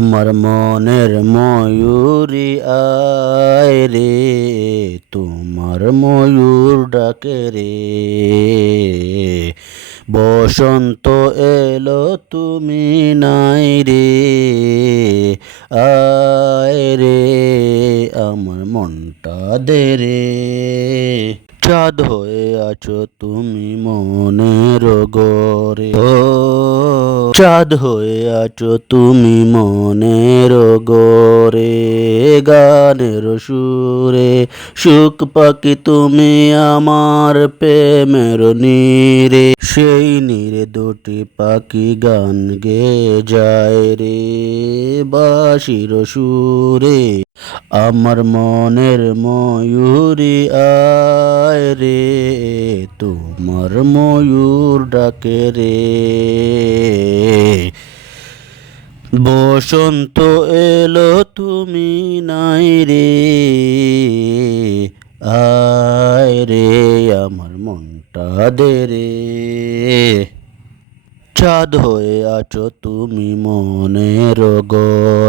আমার মনের ময়ূরী আয় রে, তোমার ময়ূর ডাকে রে। বসন্ত এলো তুমি নাই রে, আয় রে, আমার মনটা দে রে। চাঁদ হয়ে আছো তুমি মনের গরে চাঁদ হয়ে আছো তুমি মনের গরে গানের সুরে সুখ পাখি তুমি আমার প্রেমের নীরে। সেই নীরে দুটি পাখি গান গে যায় রে বাসির সুরে। আমার মনের ময়ূরী আয় রে, তোমার ময়ূর ডাকে রে। বসন্ত এলো তুমি নাই রে, আয় রে আমার মনটা দে রে। চাঁদ হয়ে আছো তুমি মনের গর